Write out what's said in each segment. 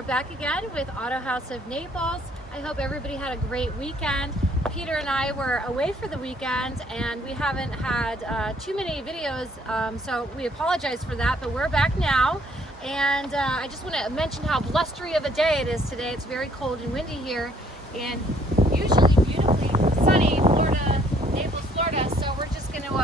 we're back again with Autohaus of Naples. I hope everybody had a great weekend. Peter and I were away for the weekend and we haven't had too many videos, so we apologize for that, but we're back now. And I just want to mention how blustery of a day it is today. It's very cold and windy here, and usually beautifully sunny Florida, Naples, Florida. So we're just going to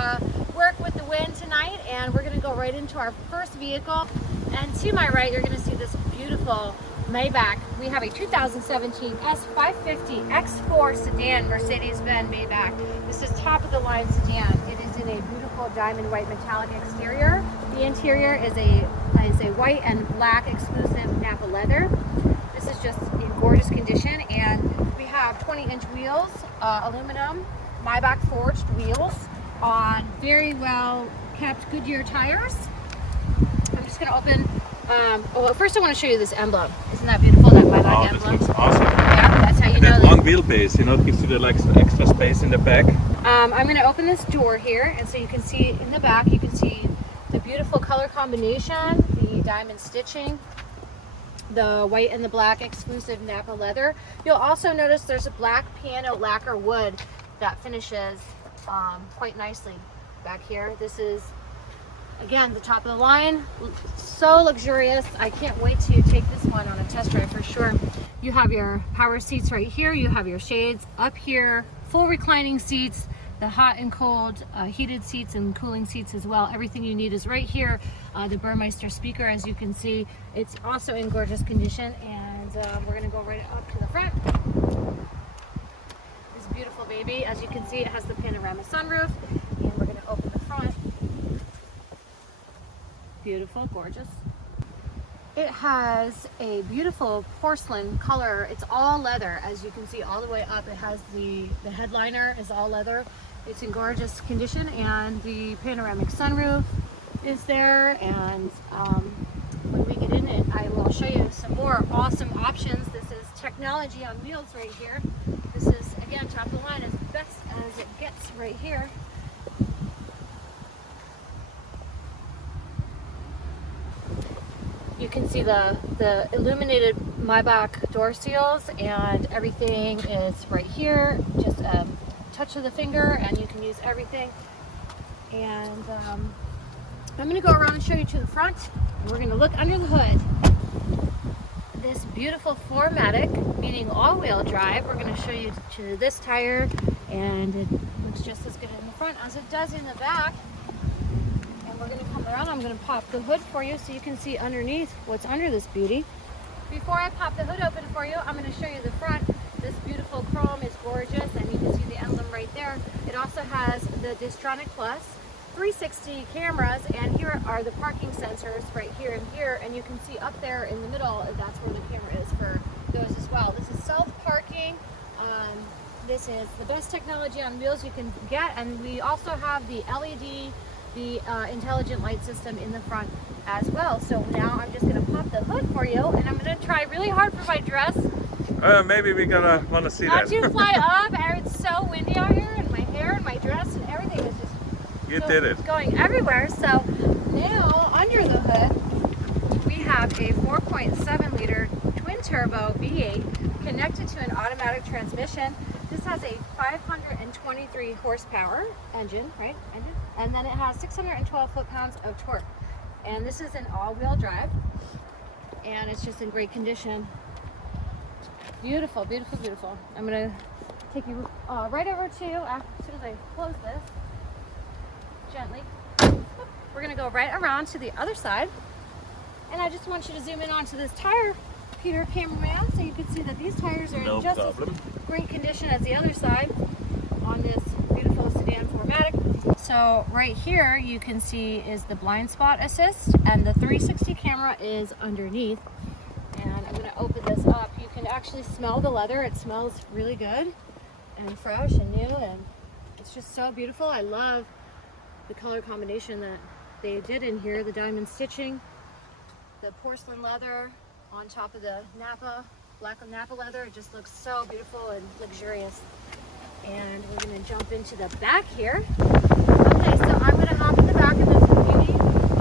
work with the wind tonight, and we're going to go right into our first vehicle. And to my right, you're going to see this beautiful Maybach. We have a 2017 S550 X4 sedan Mercedes Benz Maybach. This is top of the line sedan. It is in a beautiful diamond white metallic exterior. The interior is a white and black exclusive Nappa leather. This is just in gorgeous condition, and we have 20-inch wheels, aluminum Maybach Forged wheels on very well kept Goodyear tires. I'm just going to open. Well, first I want to show you this emblem. Isn't that beautiful, that Maybach emblem? This looks awesome. Yeah, that's how you and know that long wheelbase, you know, it gives you the like extra space in the back. I'm going to open this door here, and so you can see in the back, you can see the beautiful color combination, the diamond stitching, the white and the black exclusive Nappa leather. You'll also notice there's a black piano lacquer wood that finishes quite nicely back here. This is, again, the top of the line, so luxurious. I can't wait to take this one on a test drive for sure. You have your power seats right here. You have your shades up here, full reclining seats, the hot and cold heated seats and cooling seats as well. Everything you need is right here. The Burmester speaker, as you can see, it's also in gorgeous condition. And we're gonna go right up to the front. This beautiful baby, as you can see, it has the Panorama sunroof, and we're gonna open the front. Beautiful, gorgeous. It has a beautiful porcelain color. It's all leather, as you can see all the way up. It has the headliner is all leather. It's in gorgeous condition, and the panoramic sunroof is there. And when we get in it, I will show you some more awesome options. This is technology on wheels right here. This is, again, top of the line, as best as it gets right here. You can see the illuminated Maybach door seals, and everything is right here. Just a touch of the finger and you can use everything. And I'm going to go around and show you to the front. And we're going to look under the hood. This beautiful 4MATIC, meaning all-wheel drive. We're going to show you to this tire, and it looks just as good in the front as it does in the back. We're going to come around. I'm going to pop the hood for you so you can see underneath what's under this beauty. Before I pop the hood open for you, I'm going to show you the front. This beautiful chrome is gorgeous, and you can see the emblem right there. It also has the Distronic Plus 360 cameras, and here are the parking sensors right here and here, and you can see up there in the middle, that's where the camera is for those as well. This is self-parking. This is the best technology on wheels you can get, and we also have the LED, the intelligent light system in the front as well. So now I'm just going to pop the hood for you, and I'm going to try really hard for my dress. Maybe we're gonna want to see not that. Not to fly up. It's so windy out here, and my hair and my dress and everything is just you did it. Going everywhere. So now under the hood we have a 4.7 liter twin turbo V8 connected to an automatic transmission. This has a 523 horsepower engine, right? And then it has 612 foot-pounds of torque. And this is an all-wheel drive, and it's just in great condition. Beautiful, beautiful, beautiful. I'm gonna take you right over to, as soon as I close this, gently. We're gonna go right around to the other side. And I just want you to zoom in onto this tire, Peter, cameraman, so you can see that these tires are in just as great condition as the other side on this beautiful sedan 4MATIC. So right here you can see is the blind spot assist, and the 360 camera is underneath. And I'm going to open this up. You can actually smell the leather. It smells really good and fresh and new, and it's just so beautiful. I love the color combination that they did in here, the diamond stitching, the porcelain leather on top of the Nappa, black Nappa leather. It just looks so beautiful and luxurious. And we're going to jump into the back here. Okay, so I'm going to hop in the back of this beauty,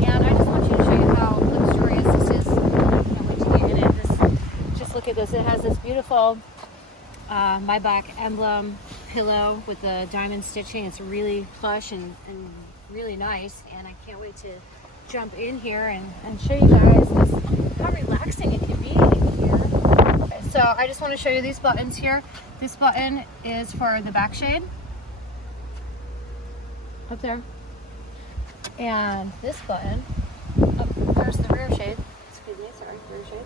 and I just want you to show you how luxurious this is. I can't wait to get in it. This look at this. It has this beautiful Maybach emblem pillow with the diamond stitching. It's really plush and really nice, and I can't wait to jump in here and show you guys how relaxing it can be in here. Okay, so I just want to show you these buttons here. This button is for the back shade up there, and this button there's the rear shade. Excuse me, sorry, rear shade.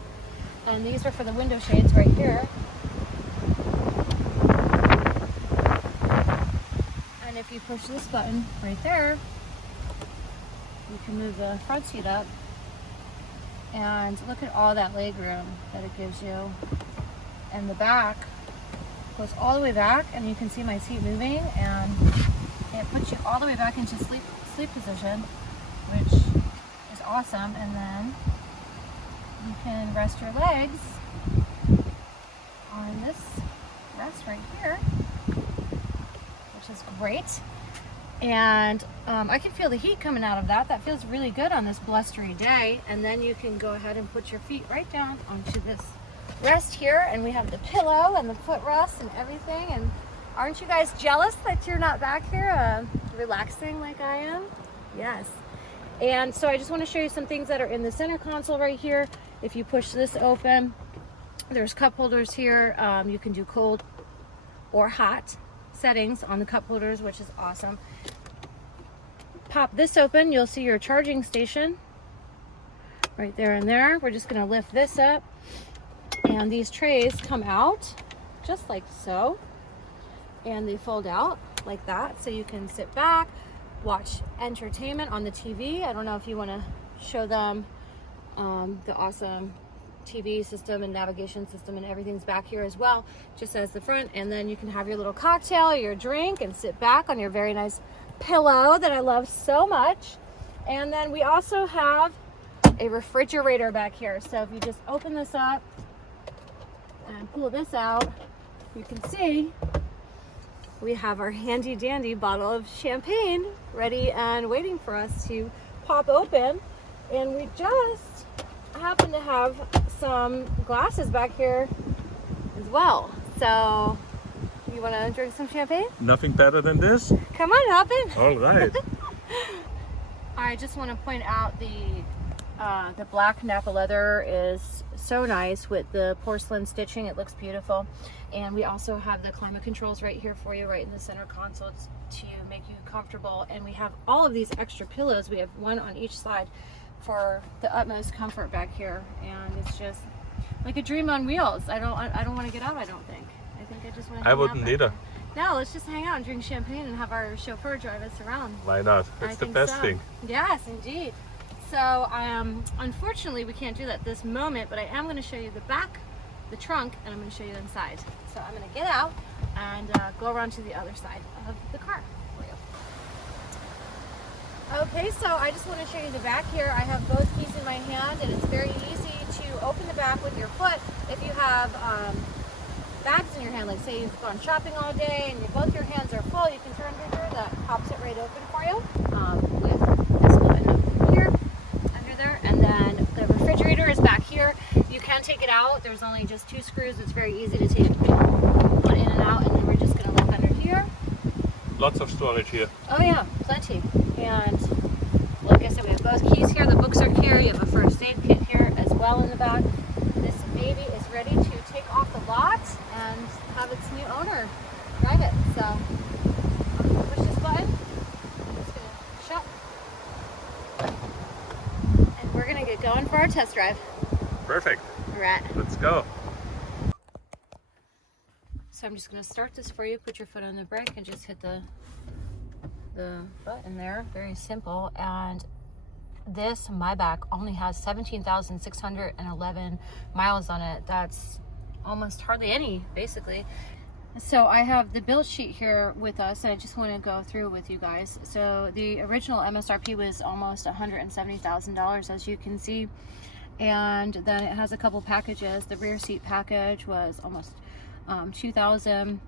And these are for the window shades right here. And if you push this button right there, you can move the front seat up, and look at all that leg room that it gives you. And the back goes all the way back, and you can see my seat moving, and it puts you all the way back into sleep position, which is awesome. And then you can rest your legs on this rest right here, which is great. And I can feel the heat coming out of that. That feels really good on this blustery day. And then you can go ahead and put your feet right down onto this rest here, and we have the pillow and the footrest and everything. And aren't you guys jealous that you're not back here relaxing like I am? Yes. And so I just want to show you some things that are in the center console right here. If you push this open, there's cup holders here. You can do cold or hot settings on the cup holders, which is awesome. Pop this open, you'll see your charging station right there and there. We're just going to lift this up, and these trays come out just like so, and they fold out like that, so you can sit back, watch entertainment on the TV. I don't know if you want to show them the awesome TV system and navigation system, and everything's back here as well, just as the front. And then you can have your little cocktail, your drink, and sit back on your very nice pillow that I love so much. And then we also have a refrigerator back here. So if you just open this up and pull this out, you can see we have our handy dandy bottle of champagne ready and waiting for us to pop open. And we just happen to have some glasses back here as well. So you want to drink some champagne? Nothing better than this. Come on, hop in. All right. I just want to point out the black Nappa leather is so nice with the porcelain stitching. It looks beautiful. And we also have the climate controls right here for you, right in the center console to make you comfortable. And we have all of these extra pillows. We have one on each side for the utmost comfort back here, and it's just like a dream on wheels. I don't want to get out. I think I just want to. I wouldn't either. No, let's just hang out and drink champagne and have our chauffeur drive us around. Why not? It's the best thing. Yes, indeed. So unfortunately we can't do that this moment, but I am going to show you the back, the trunk, and I'm going to show you inside. So I'm going to get out and go around to the other side of the car for you. Okay, so I just want to show you the back here. I have both keys in my hand, and it's very easy to open the back with your foot. If you have bags in your hand, like say you've gone shopping all day and both your hands are full, you can turn it here. That pops it right open for you with this button up here, under there. And then the refrigerator is back here. You can take it out. There's only just 2 screws. It's very easy to take one in and out, and then we're just going to look under here. Lots of storage here. Oh yeah, plenty. And like I said, we have both keys here. The books are here. You have a first aid kit here as well in the back. This baby is ready to take off the lot and have its new owner drive it. So I'm going to push this button. It's going to shut. And we're going to get going for our test drive. Perfect. All right. Let's go. So I'm just going to start this for you. Put your foot on the brake and just hit the button there. Very simple. And this Maybach only has 17,611 miles on it. That's almost hardly any, basically. So I have the build sheet here with us, and I just want to go through with you guys. So the original MSRP was almost $170,000, as you can see. And then it has a couple packages. The rear seat package was almost $2,000,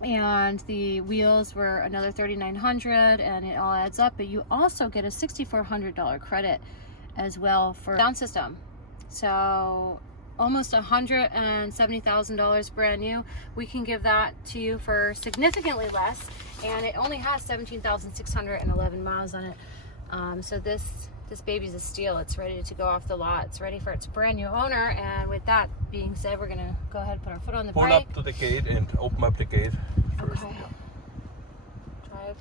and the wheels were another $3,900, and it all adds up. But you also get a $6,400 credit as well for sound system. So almost $170,000 brand new. We can give that to you for significantly less, and it only has 17,611 miles on it. So this baby's a steal. It's ready to go off the lot. It's ready for its brand new owner. And with that being said, we're gonna go ahead and put our foot on the brake. Pull up to the gate and open up the gate first. Okay. Drive.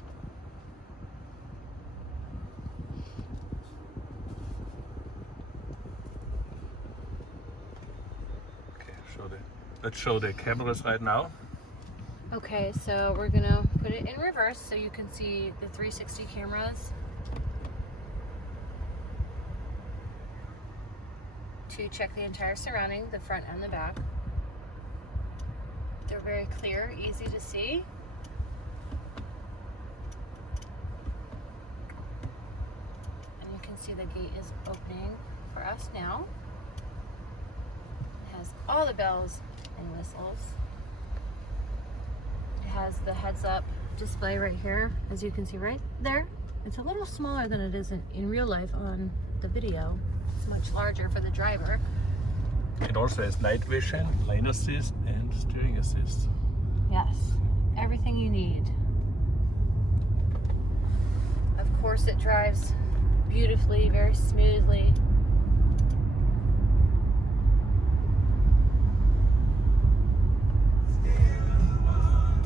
Let's show the cameras right now. Okay, so we're gonna put it in reverse so you can see the 360 cameras to check the entire surrounding, the front and the back. They're very clear, easy to see. And you can see the gate is opening for us now. It has all the bells and whistles. It has the heads-up display right here, as you can see right there. It's a little smaller than it is in real life on the video. It's much larger for the driver. It also has night vision, lane assist, and steering assist. Yes, everything you need. Of course, it drives beautifully, very smoothly.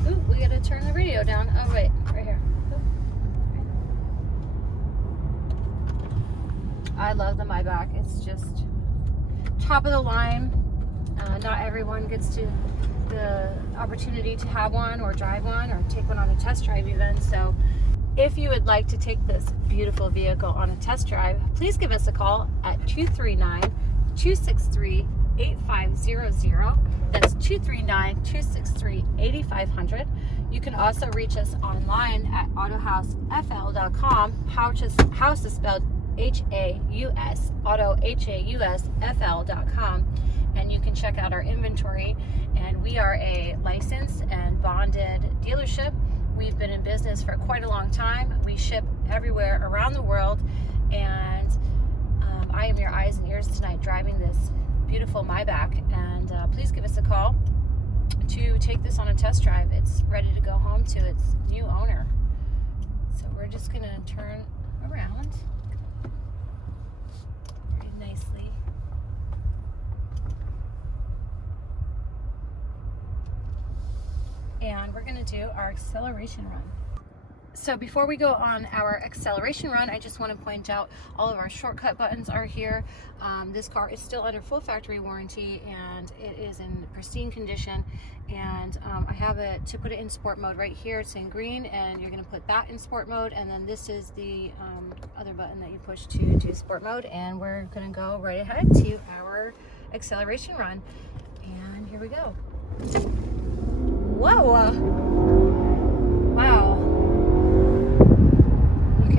Ooh, we gotta turn the radio down. Oh wait, right here. I love the Maybach. It's just top of the line. Not everyone gets to the opportunity to have one or drive one or take one on a test drive even. So if you would like to take this beautiful vehicle on a test drive, please give us a call at 239-263-8500. That's 239-263-8500. You can also reach us online at autohausfl.com. House is spelled H-A-U-S, auto HAUSFL.com, and you can check out our inventory. And we are a licensed and bonded dealership. We've been in business for quite a long time. We ship everywhere around the world, and I am your eyes and ears tonight driving this beautiful Maybach. And please give us a call to take this on a test drive. It's ready to go home to its new owner. So we're just gonna turn around very nicely. And we're gonna do our acceleration run. So before we go on our acceleration run, I just want to point out all of our shortcut buttons are here. This car is still under full factory warranty, and it is in pristine condition. And I have it to put it in sport mode right here. It's in green, and you're going to put that in sport mode. And then this is the other button that you push to do sport mode. And we're going to go right ahead to our acceleration run. And here we go. Whoa! Wow.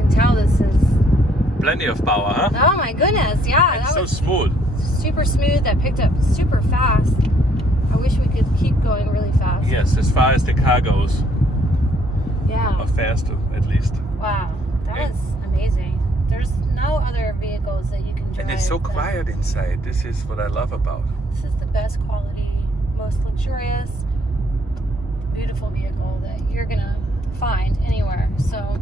Tell this is Plenty of power, huh? Oh my goodness, yeah. It's that so was smooth. super smooth. That picked up super fast. I wish we could keep going really fast. Yes, as far as the car goes. Yeah. Or faster, at least. Wow, that is amazing. There's no other vehicles that you can drive. And it's so quiet inside. This is what I love about. This is the best quality, most luxurious, beautiful vehicle that you're gonna find anywhere. So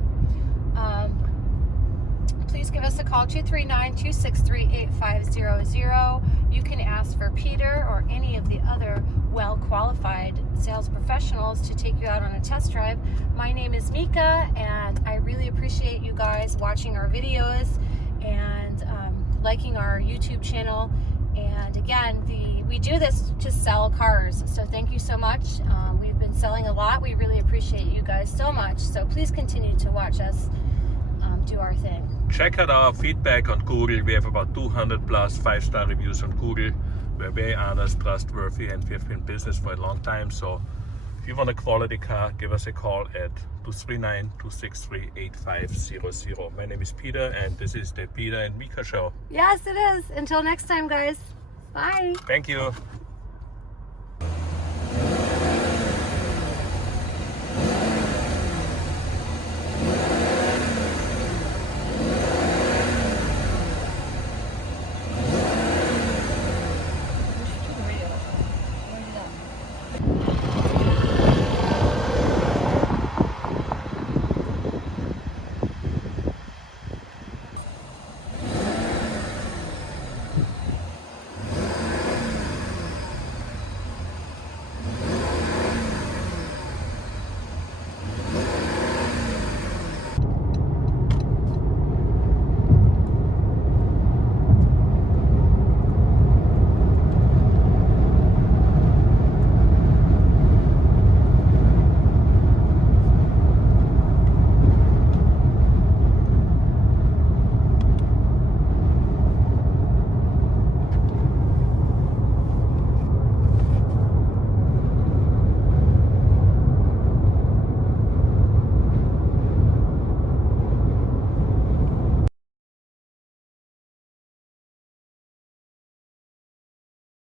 please give us a call, 239-263-8500. You can ask for Peter or any of the other well-qualified sales professionals to take you out on a test drive. My name is Mika, and I really appreciate you guys watching our videos and liking our YouTube channel. And again, we do this to sell cars, so thank you so much. We've been selling a lot. We really appreciate you guys so much. So please continue to watch us do our thing. Check out our feedback on Google. We have about 200 plus 5-star reviews on Google. We're very honest, trustworthy, and we have been in business for a long time. So if you want a quality car, give us a call at 239-263-8500. My name is Peter, and this is the Peter and Mika Show. Yes, it is. Until next time, guys. Bye. Thank you.